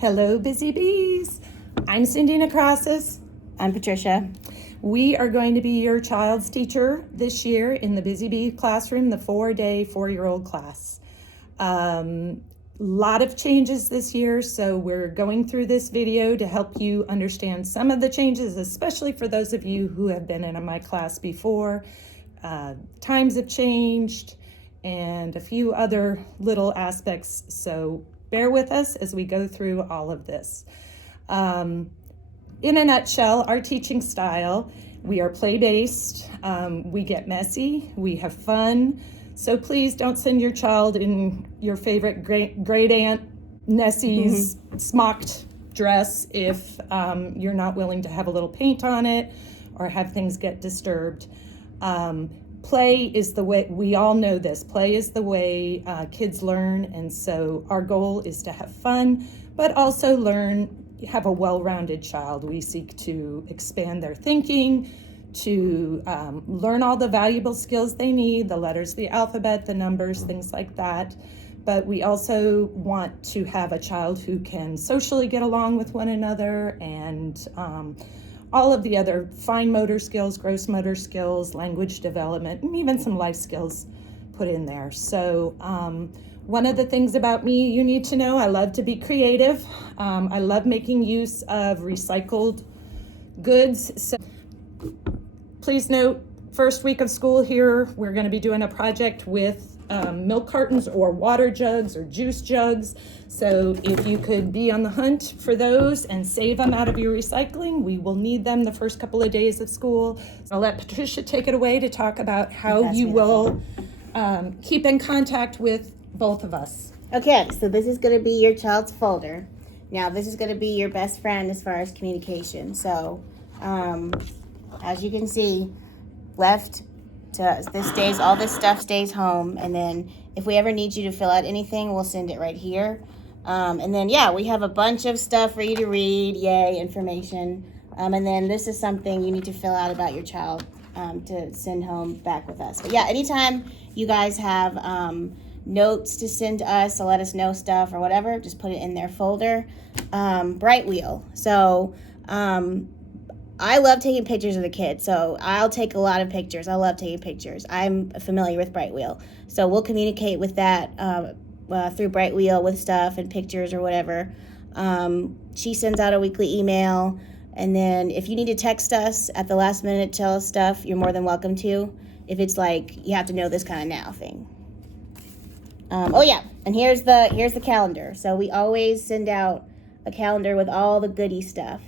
Hello, busy bees. I'm Cindy Nekrasas. I'm Patricia. We are going to be your child's teacher this year in the Busy Bee classroom, the 4-day, 4-year-old class. Lot of changes this year, so we're going through this video to help you understand some of the changes, especially for those of you who have been in my class before. Times have changed and a few other little aspects, so bear with us as we go through all of this. In a nutshell, our teaching style, we are play-based, we get messy, we have fun, so please don't send your child in your favorite great Aunt Nessie's smocked dress if you're not willing to have a little paint on it or have things get disturbed. Play is the way, we all know this, play is the way kids learn, and so our goal is to have fun, but also have a well-rounded child. We seek to expand their thinking, to learn all the valuable skills they need, the letters, the alphabet, the numbers, things like that. But we also want to have a child who can socially get along with one another and all of the other fine motor skills, gross motor skills, language development, and even some life skills put in there. So one of the things about me you need to know, I love to be creative. I love making use of recycled goods. So please note, first week of school here, we're going to be doing a project with milk cartons or water jugs or juice jugs. So if you could be on the hunt for those and save them out of your recycling, we will need them the first couple of days of school. So I'll let Patricia take it away to talk about how you will keep in contact with both of us. Okay, so this is going to be your child's folder. Now, this is going to be your best friend as far as communication. So, as you can see, left to this stays, all this stuff stays home. And then if we ever need you to fill out anything, we'll send it right here. And then, yeah, we have a bunch of stuff for you to read. Yay, information. And then this is something you need to fill out about your child to send home back with us. But yeah, anytime you guys have notes to send to us to let us know stuff or whatever, just put it in their folder. Bright Wheel. So I love taking pictures of the kids, so I'll take a lot of pictures. I love taking pictures. I'm familiar with Bright Wheel, so we'll communicate with that through Bright Wheel with stuff and pictures or whatever. She sends out a weekly email, and then if you need to text us at the last minute, tell us stuff, you're more than welcome to. If it's like you have to know this kind of now thing. Oh yeah, and here's the calendar. So we always send out a calendar with all the goodie stuff.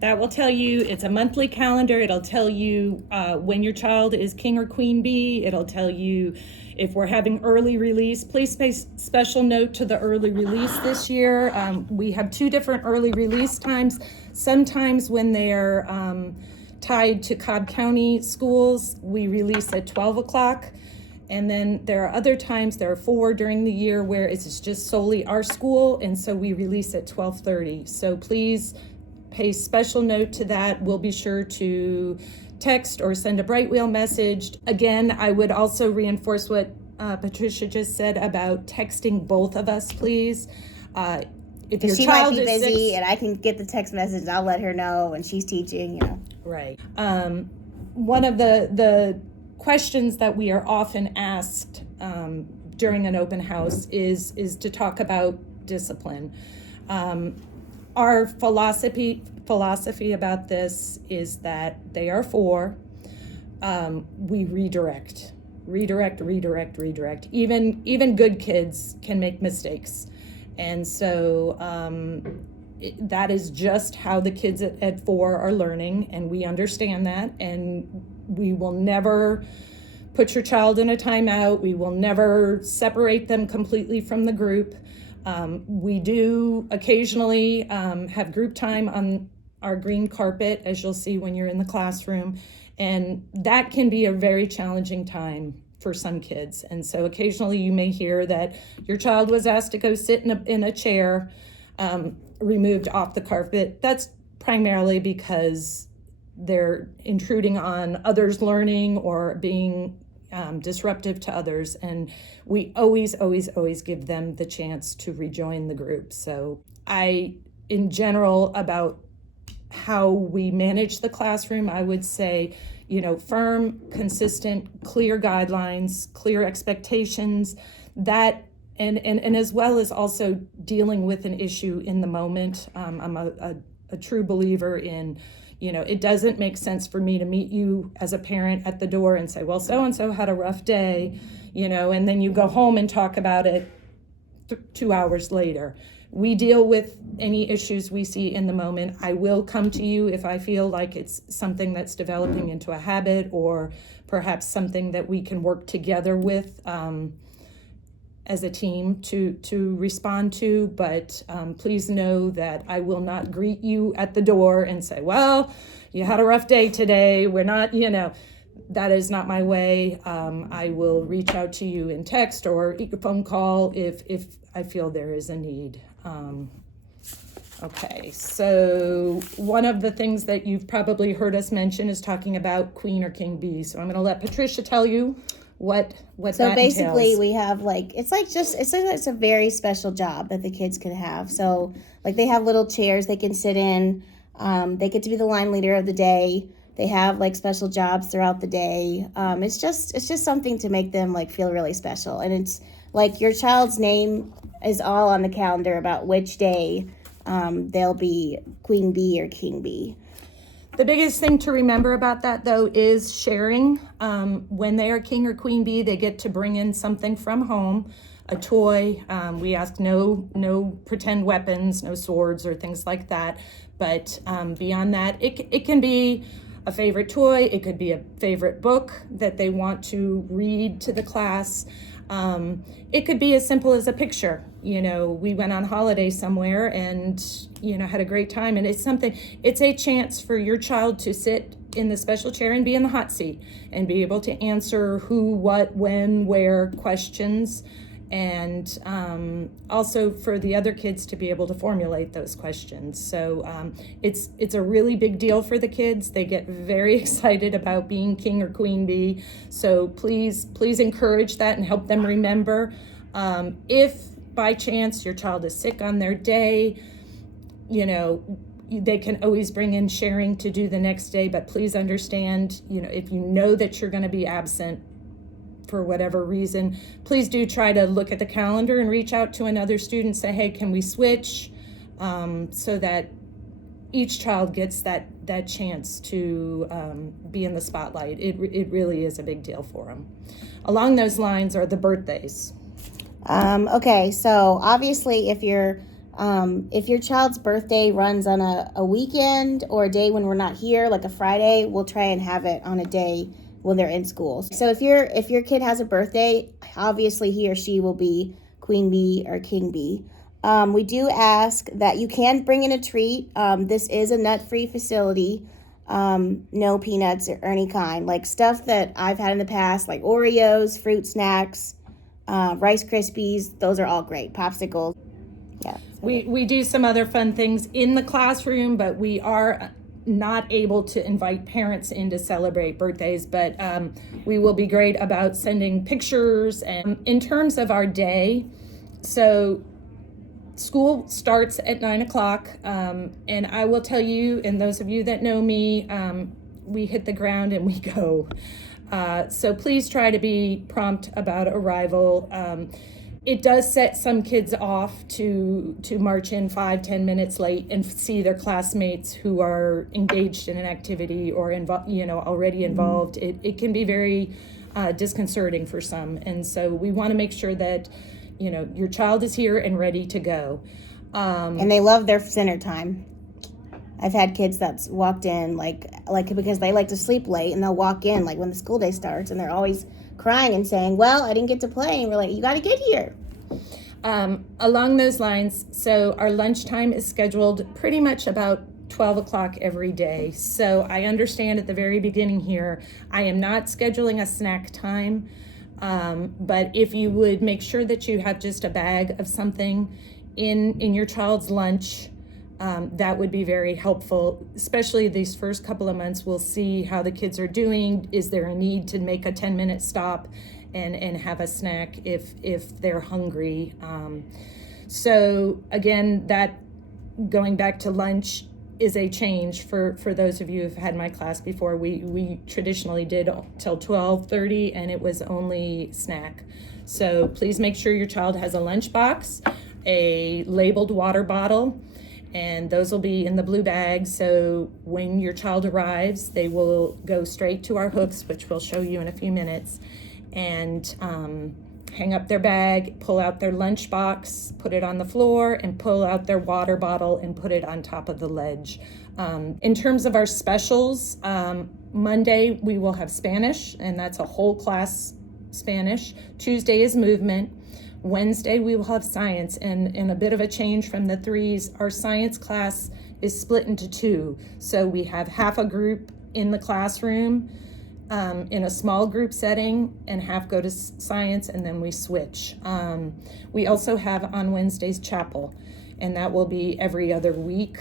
That will tell you, it's a monthly calendar. It'll tell you when your child is king or queen bee. It'll tell you if we're having early release. Please pay special note to the early release this year. We have 2 different early release times. Sometimes when they're tied to Cobb County schools, we release at 12 o'clock. And then there are other times, there are 4 during the year where it's just solely our school, and so we release at 12:30. So please pay special note to that. We'll be sure to text or send a Bright Wheel message. Again, I would also reinforce what Patricia just said about texting both of us, please. If your she child might be is busy and I can get the text message, I'll let her know when she's teaching, you know. Right. One of the questions that we are often asked during an open house is to talk about discipline. Our philosophy about this is that they are 4. We redirect. Even good kids can make mistakes. And so that is just how the kids at 4 are learning, and we understand that, and we will never put your child in a timeout. We will never separate them completely from the group. We do occasionally have group time on our green carpet, as you'll see when you're in the classroom, and that can be a very challenging time for some kids. And so occasionally you may hear that your child was asked to go sit in a chair removed off the carpet. That's primarily because they're intruding on others' learning or being disruptive to others, and we always give them the chance to rejoin the group. So in general, about how we manage the classroom, I would say, firm, consistent, clear guidelines, clear expectations, that and as well as also dealing with an issue in the moment. I'm a true believer in, it doesn't make sense for me to meet you as a parent at the door and say, well, so-and-so had a rough day, and then you go home and talk about it 2 hours later. We deal with any issues we see in the moment. I will come to you if I feel like it's something that's developing into a habit, or perhaps something that we can work together with as a team to respond to. But please know that I will not greet you at the door and say, well, you had a rough day today. We're not, that is not my way. I will reach out to you in text or phone call if I feel there is a need. Okay, so one of the things that you've probably heard us mention is talking about queen or king bees. So I'm going to let Patricia tell you what so that basically entails. We have it's a very special job that the kids can have. So they have little chairs they can sit in. They get to be the line leader of the day. They have special jobs throughout the day. It's just something to make them feel really special. And it's your child's name is all on the calendar about which day they'll be queen bee or king bee. The biggest thing to remember about that, though, is sharing. When they are king or queen bee, they get to bring in something from home, a toy. We ask no pretend weapons, no swords or things like that. But beyond that, it can be a favorite toy. It could be a favorite book that they want to read to the class. It could be as simple as a picture. We went on holiday somewhere and, had a great time. And it's a chance for your child to sit in the special chair and be in the hot seat and be able to answer who, what, when, where questions. And also for the other kids to be able to formulate those questions. So it's a really big deal for the kids. They get very excited about being king or queen bee. So please encourage that and help them remember. If by chance your child is sick on their day, they can always bring in sharing to do the next day. But please understand, if you know that you're going to be absent for whatever reason, please do try to look at the calendar and reach out to another student, say, hey, can we switch? So that each child gets that chance to be in the spotlight. It really is a big deal for them. Along those lines are the birthdays. Okay, so obviously if your child's birthday runs on a weekend or a day when we're not here, like a Friday, we'll try and have it on a day when they're in school. So if your kid has a birthday, obviously he or she will be queen bee or king bee. We do ask that you can bring in a treat. This is a nut-free facility. No peanuts or any kind. Stuff that I've had in the past, like Oreos, fruit snacks, Rice Krispies. Those are all great. Popsicles. Yeah. We do some other fun things in the classroom, but we are not able to invite parents in to celebrate birthdays, but we will be great about sending pictures. And in terms of our day, so school starts at 9:00, and I will tell you, and those of you that know me, we hit the ground and we go. So please try to be prompt about arrival. It does set some kids off to march in 5-10 minutes late and see their classmates who are engaged in an activity or already involved. It can be very disconcerting for some, and so we want to make sure that your child is here and ready to go. And they love their center time. I've had kids that's walked in like because they like to sleep late, and they'll walk in when the school day starts, and they're always crying and saying, well, I didn't get to play. And we're like, you got to get here. Along those lines, so our lunchtime is scheduled pretty much about 12 o'clock every day. So I understand at the very beginning here, I am not scheduling a snack time, but if you would make sure that you have just a bag of something in your child's lunch, that would be very helpful, especially these first couple of months. We'll see how the kids are doing. Is there a need to make a 10-minute stop and have a snack if they're hungry? So again, that going back to lunch is a change for those of you who've had my class before. We traditionally did till 12:30 and it was only snack. So please make sure your child has a lunch box, a labeled water bottle, and those will be in the blue bag. So when your child arrives, they will go straight to our hooks, which we'll show you in a few minutes, and hang up their bag, pull out their lunch box, put it on the floor, and pull out their water bottle and put it on top of the ledge. In terms of our specials, Monday we will have Spanish, and that's a whole class Spanish. Tuesday is movement. Wednesday we will have science, and in a bit of a change from the threes, our science class is split into two. So we have half a group in the classroom in a small group setting, and half go to science, and then we switch. We also have on Wednesdays chapel, and that will be every other week,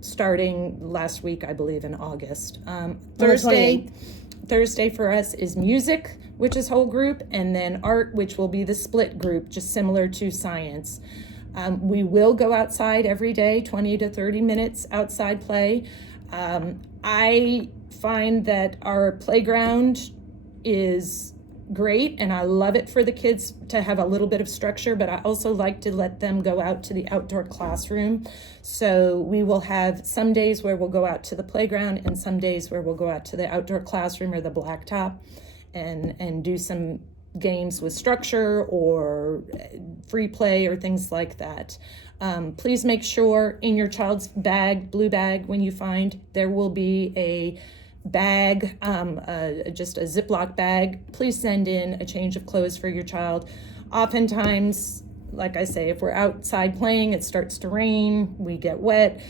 starting last week, I believe, in August. Thursday for us is music, which is whole group, and then art, which will be the split group, just similar to science. We will go outside every day, 20 to 30 minutes outside play. I find that our playground is great, and I love it for the kids to have a little bit of structure, but I also like to let them go out to the outdoor classroom. So we will have some days where we'll go out to the playground and some days where we'll go out to the outdoor classroom or the blacktop and do some games with structure or free play or things like that. Please make sure in your child's bag, blue bag, when you find, there will be a bag, just a Ziploc bag. Please send in a change of clothes for your child. Oftentimes, like I say, if we're outside playing, it starts to rain, we get wet.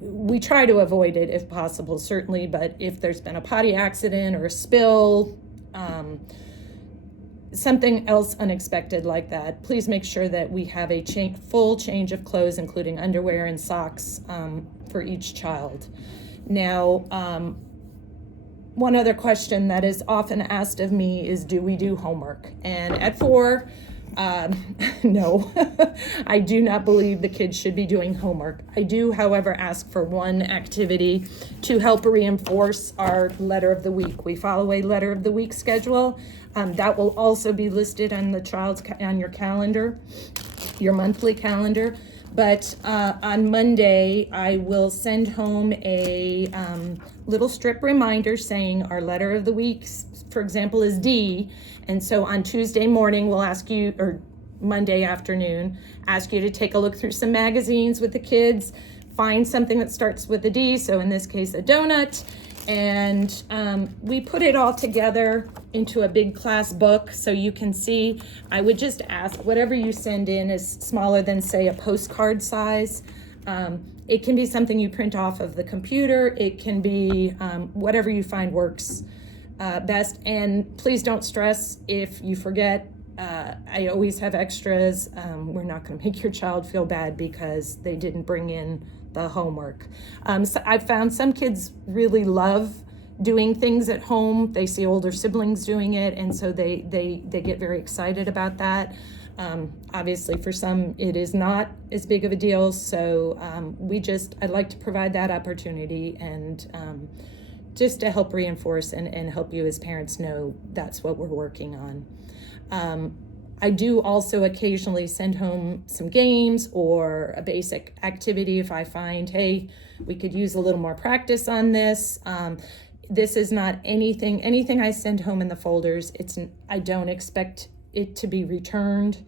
We try to avoid it if possible, certainly, but if there's been a potty accident or a spill, something else unexpected like that, please make sure that we have a full change of clothes, including underwear and socks, for each child. Now, one other question that is often asked of me is, do we do homework? And at 4, no, I do not believe the kids should be doing homework. I do, however, ask for one activity to help reinforce our letter of the week. We follow a letter of the week schedule. That will also be listed on the child's on your calendar, your monthly calendar. But on Monday, I will send home a little strip reminder saying our letter of the week, for example, is D. And so on Tuesday morning, we'll ask you, or Monday afternoon, ask you to take a look through some magazines with the kids, find something that starts with a D, so in this case, a donut, and we put it all together into a big class book so you can see. I would just ask whatever you send in is smaller than, say, a postcard size. It can be something you print off of the computer. It can be whatever you find works best. And please don't stress if you forget. I always have extras. We're not going to make your child feel bad because they didn't bring in the homework. So I've found some kids really love doing things at home. They see older siblings doing it, and so they get very excited about that. Obviously for some it is not as big of a deal, so I'd like to provide that opportunity and just to help reinforce and help you as parents know that's what we're working on. I do also occasionally send home some games or a basic activity if I find, hey, we could use a little more practice on this. This is not anything I send home in the folders. I don't expect it to be returned.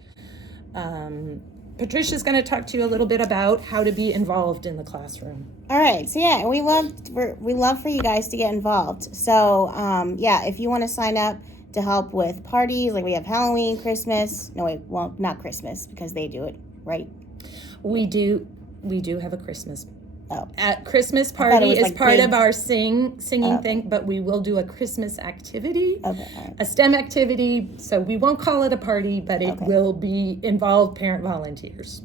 Patricia's going to talk to you a little bit about how to be involved in the classroom. All right, so yeah, we love for you guys to get involved. So if you want to sign up to help with parties, like we have Halloween, Christmas. No, wait, well, not Christmas because they do it, right? We do have a Christmas. Oh. At Christmas party is like part of our singing thing, but we will do a Christmas activity, a STEM activity. So we won't call it a party, but it will be involve parent volunteers.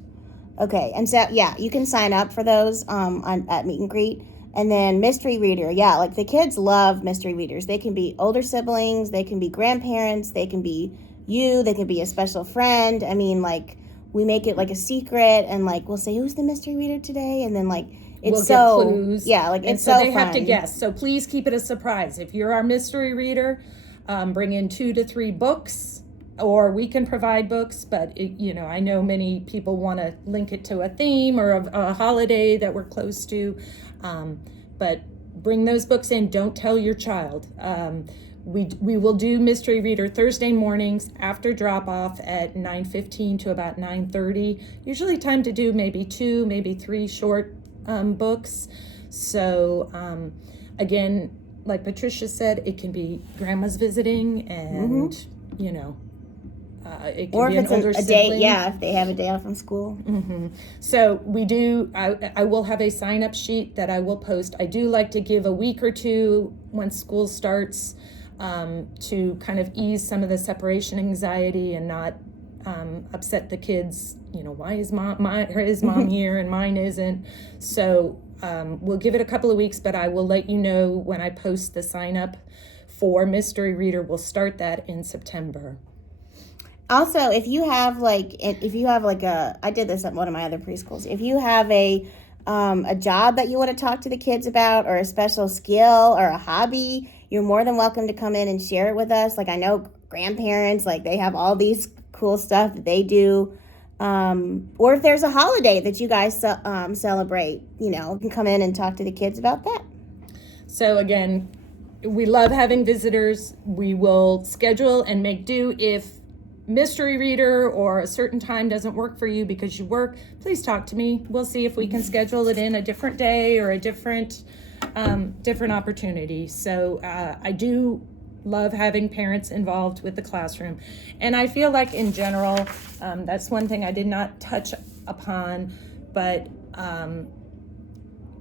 Okay, and so yeah, you can sign up for those at meet and greet. And then mystery reader, yeah, like the kids love mystery readers. They can be older siblings, they can be grandparents, they can be you, they can be a special friend. I mean, like we make it like a secret, and like we'll say who's the mystery reader today, and then like it's We'll so get clues. yeah, like and it's so so they have to fun. guess. So please keep it a surprise. If you're our mystery reader, bring in 2 to 3 books, or we can provide books. But I know many people want to link it to a theme or a holiday that we're close to. But bring those books in. Don't tell your child. We will do mystery reader Thursday mornings after drop off at 9:15 to about 9:30. Usually time to do maybe 2, maybe 3 short books. So again, like Patricia said, it can be grandma's visiting, and it can Or be if an it's older a sibling. day, yeah, if they have a day off from school. So we do, I will have a sign-up sheet that I will post. I do like to give a week or two when school starts to kind of ease some of the separation anxiety and not upset the kids. Why is his mom here and mine isn't? So we'll give it a couple of weeks, but I will let you know when I post the sign-up for Mystery Reader. We'll start that in September. Also, if you have like I did this at one of my other preschools. If you have a job that you want to talk to the kids about, or a special skill or a hobby, you're more than welcome to come in and share it with us. Like I know grandparents, like they have all these cool stuff that they do. Or if there's a holiday that you guys celebrate, you can come in and talk to the kids about that. So again, we love having visitors. We will schedule and make do. If mystery reader or a certain time doesn't work for you because you work, please talk to me. We'll see if we can schedule it in a different day or a different opportunity. So I do love having parents involved with the classroom. And I feel like in general, that's one thing I did not touch upon, but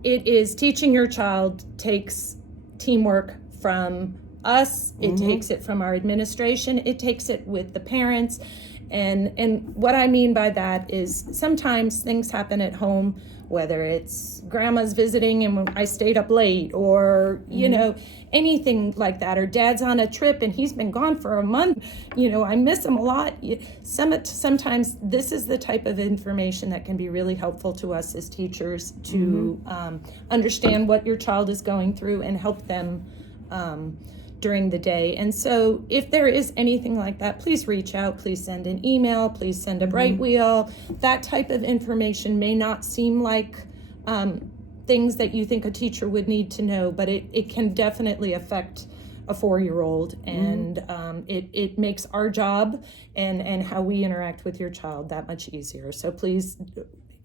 it is teaching your child takes teamwork from us. It takes it from our administration. It takes it with the parents. And what I mean by that is sometimes things happen at home, whether it's grandma's visiting and I stayed up late, or, anything like that, or dad's on a trip and he's been gone for a month. I miss him a lot. Sometimes this is the type of information that can be really helpful to us as teachers to understand what your child is going through and help them during the day. And so if there is anything like that, please reach out, please send an email, please send a bright wheel. That type of information may not seem like things that you think a teacher would need to know, but it can definitely affect a 4-year-old, and it makes our job and how we interact with your child that much easier. So please,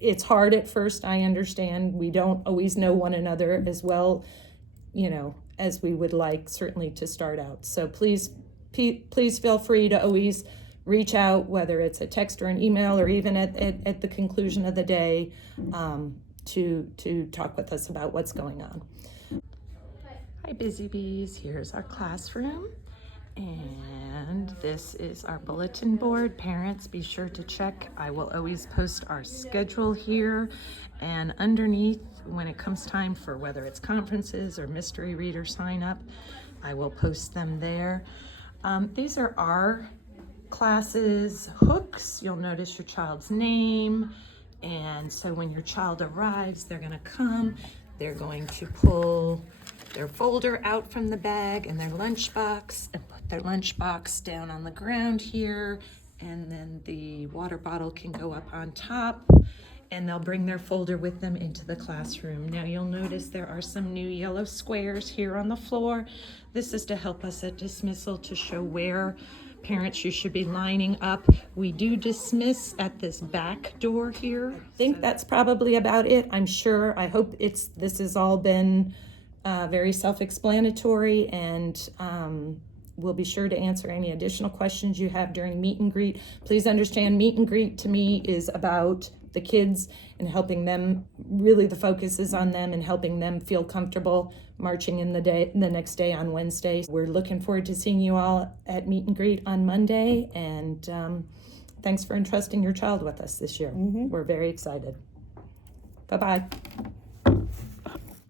it's hard at first, I understand. We don't always know one another as well, as we would like, certainly, to start out. So please feel free to always reach out, whether it's a text or an email, or even at the conclusion of the day, to talk with us about what's going on. Hi, Busy Bees. Here's our classroom. And this is our bulletin board. Parents, be sure to check. I will always post our schedule here, and underneath, when it comes time for whether it's conferences or mystery reader sign up, I will post them there. These are our classes hooks. You'll notice your child's name, and so when your child arrives, they're going to come, they're going to pull their folder out from the bag and their lunchbox, and put their lunchbox down on the ground here, and then the water bottle can go up on top, and they'll bring their folder with them into the classroom. Now you'll notice there are some new yellow squares here on the floor. This is to help us at dismissal, to show where parents you should be lining up. We do dismiss at this back door here. I think that's probably about it. I'm sure, I hope this has all been very self-explanatory, and we'll be sure to answer any additional questions you have during meet and greet. Please understand, meet and greet to me is about the kids and helping them, really the focus is on them and helping them feel comfortable marching in the next day on Wednesday. We're looking forward to seeing you all at meet and greet on Monday, and thanks for entrusting your child with us this year. Mm-hmm. We're very excited. Bye-bye.